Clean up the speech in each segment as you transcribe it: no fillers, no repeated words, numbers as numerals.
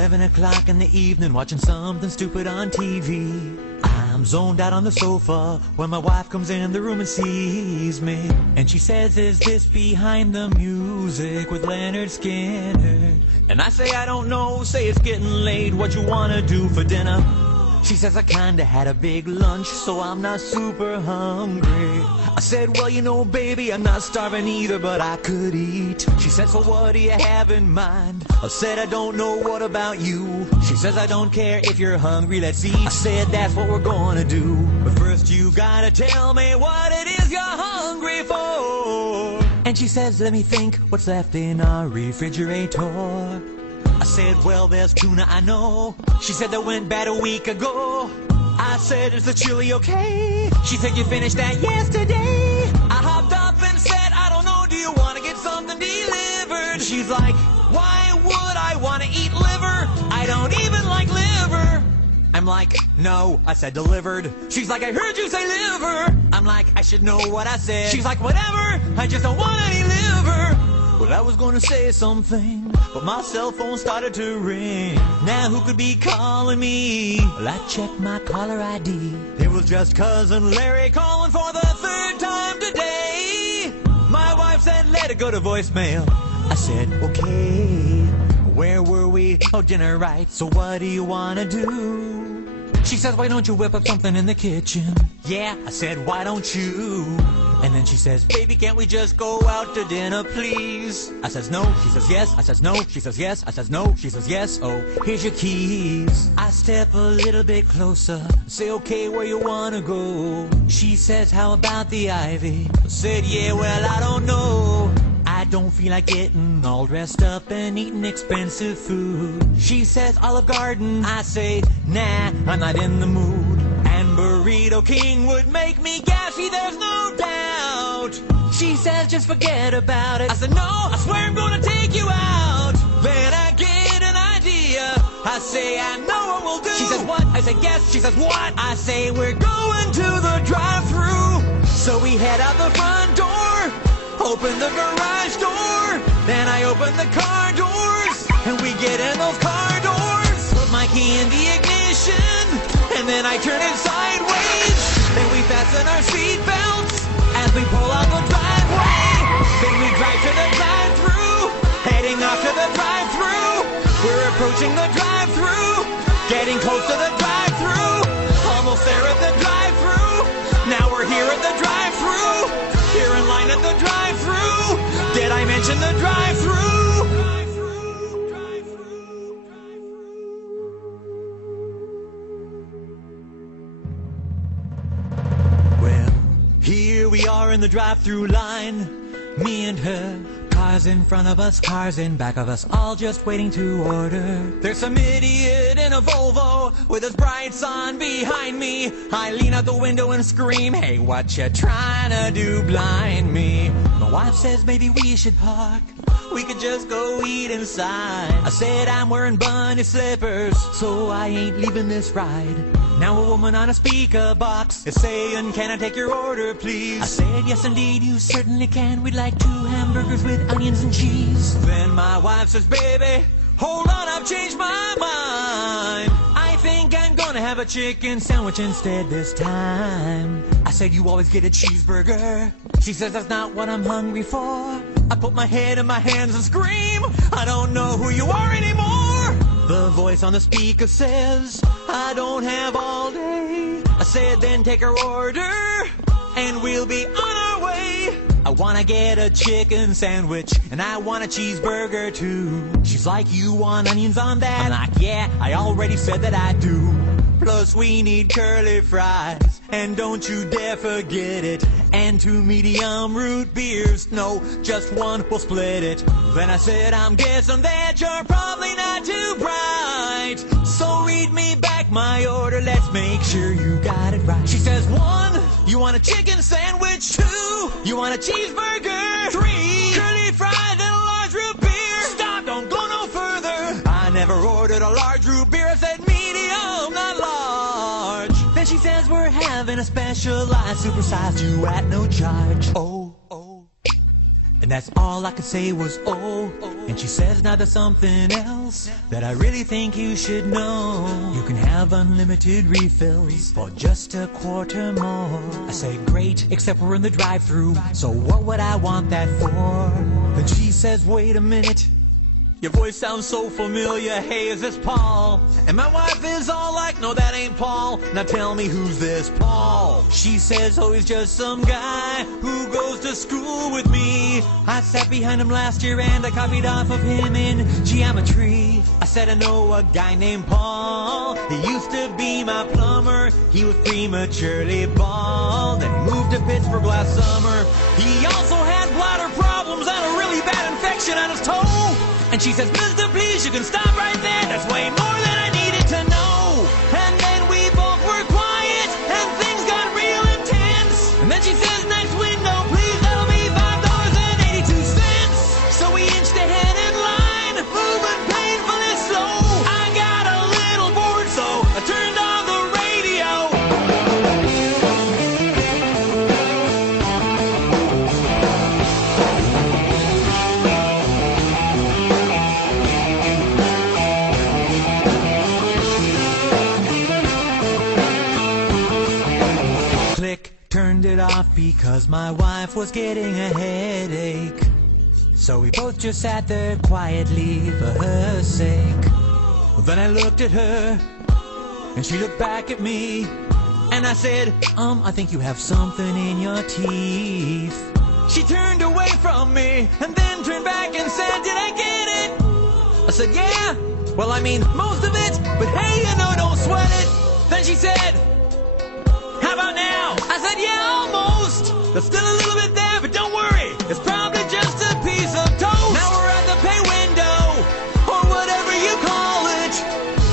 7 o'clock in the evening, watching something stupid on TV. I'm zoned out on the sofa when my wife comes in the room and sees me. And she says, "Is this Behind the Music with Leonard Skinner?" And I say, "I don't know, say it's getting late, what you wanna do for dinner?" She says, "I kinda had a big lunch, so I'm not super hungry." I said, "Well, you know, baby, I'm not starving either, but I could eat." She said, "So what do you have in mind?" I said, "I don't know, what about you?" She says, "I don't care if you're hungry, let's eat." I said, "That's what we're gonna do, but first you gotta tell me what it is you're hungry for." And she says, "Let me think, what's left in our refrigerator?" I said, "Well, there's tuna, I know." She said, "That went bad a week ago." I said, "Is the chili okay?" She said, "You finished that yesterday." I hopped up and said, "I don't know, do you want to get something delivered?" She's like, "Why would I want to eat liver? I don't even like liver." I'm like, "No," I said, "delivered." She's like, "I heard you say liver." I'm like, "I should know what I said." She's like, "Whatever, I just don't want any liver." Well, I was gonna say something, but my cell phone started to ring. Now who could be calling me? Well, I checked my caller ID. It was just Cousin Larry calling for the 3rd time today. My wife said, "Let it go to voicemail." I said, "Okay." Where were we? Oh, dinner, right. So what do you wanna do? She says, "Why don't you whip up something in the kitchen?" Yeah, I said, "Why don't you?" And then she says, "Baby, can't we just go out to dinner, please?" I says, "No." She says, "Yes." I says, "No." She says, "Yes." I says, "No." She says, "Yes." "Oh, here's your keys." I step a little bit closer, say, "Okay, where you wanna go?" She says, "How about the Ivy?" I said, "Yeah, well, I don't know. I don't feel like getting all dressed up and eating expensive food." She says, "Olive Garden." I say, "Nah, I'm not in the mood. And Burrito King would make me gassy, there's no doubt." She says, "Just forget about it." I said, "No, I swear I'm gonna take you out." Then I get an idea. I say, "I know what we'll do." She says, "What?" I say, "Guess." She says, "What?" I say, "We're going to the drive-thru." So we head out the front door, open the garage door, then I open the car doors, and we get in those car doors. Put my key in the ignition, and then I turn it sideways. Then we fasten our seat belts as we pull out the driveway. Then we drive to the drive-thru, heading off to the drive-thru. We're approaching the drive-thru, getting close to the drive-thru. Almost there at the drive-thru. Now we're here at the drive-thru. Here in line at the drive-thru. Did I mention the drive-thru? Well, here we are in the drive-thru line, me and her. Cars in front of us, cars in back of us, all just waiting to order. There's some idiot in a Volvo with his brights on behind me. I lean out the window and scream, "Hey, what you trying to do, blind me?" My wife says, "Maybe we should park, we could just go eat inside." I said, "I'm wearing bunny slippers, so I ain't leaving this ride." Now a woman on a speaker box is saying, "Can I take your order, please?" I said, "Yes, indeed, you certainly can. We'd like 2 hamburgers with onions and cheese." Then my wife says, "Baby, hold on, I've changed my mind. I think I'm gonna have a chicken sandwich instead this time." I said, "You always get a cheeseburger." She says, "That's not what I'm hungry for." I put my head in my hands and scream, "I don't know who you are anymore." The voice on the speaker says, "I don't have all day." I said, "Then take her order, and we'll be on our way." I wanna get a chicken sandwich, and I want a cheeseburger too. She's like, "You want onions on that?" I'm like, "Yeah, I already said that I do. Plus we need curly fries, and don't you dare forget it. And 2 medium root beers, no, just one, we'll split it." Then I said, "I'm guessing that you're probably not too bright, so read me back my order, let's make sure you got it right." She says, "1, you want a chicken sandwich? 2, you want a cheeseburger? 3, curly fries and a large root beer." Stop, don't go no further. I never ordered a large root beer, I said medium, not large. Then she says, "We're having a specialized supersized you at no charge." Oh, And that's all I could say was, oh. And she says, now there's something else that I really think you should know. You can have unlimited refills for just a quarter more. I say, great, except we're in the drive-thru, so what would I want that for? Then she says, wait a minute, your voice sounds so familiar. Hey, is this Paul? And my wife is all like, no, that ain't Paul. Now tell me, who's this Paul? She says, oh, he's just some guy who goes to school with me. I sat behind him last year and I copied off of him in geometry. I said, I know a guy named Paul. He used to be my plumber. He was prematurely bald and he moved to Pittsburgh last summer. He also had bladder problems and a really bad infection on his toe. And she says, mister, please, you can stop right there. That's way more than I needed to know. And then we both were quiet, and things got real intense. And then she says, next window, please, that'll be $5.82. So we inched ahead in line, moving painfully slow. I got a little bored, so I turned on the radio. Click, turned it off because my wife was getting a headache. So we both just sat there quietly for her sake. Well, then I looked at her and she looked back at me. And I said, I think you have something in your teeth. She turned away from me and then turned back and said, did I get it? I said, yeah. Well, I mean, most of it. But hey, you know, don't sweat it. Then she said, how about now? I said, yeah, almost. There's still a little bit there, but don't worry. It's probably just a piece of toast. Now we're at the pay window, or whatever you call it.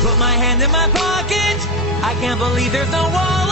Put my hand in my pocket. I can't believe there's no wallet.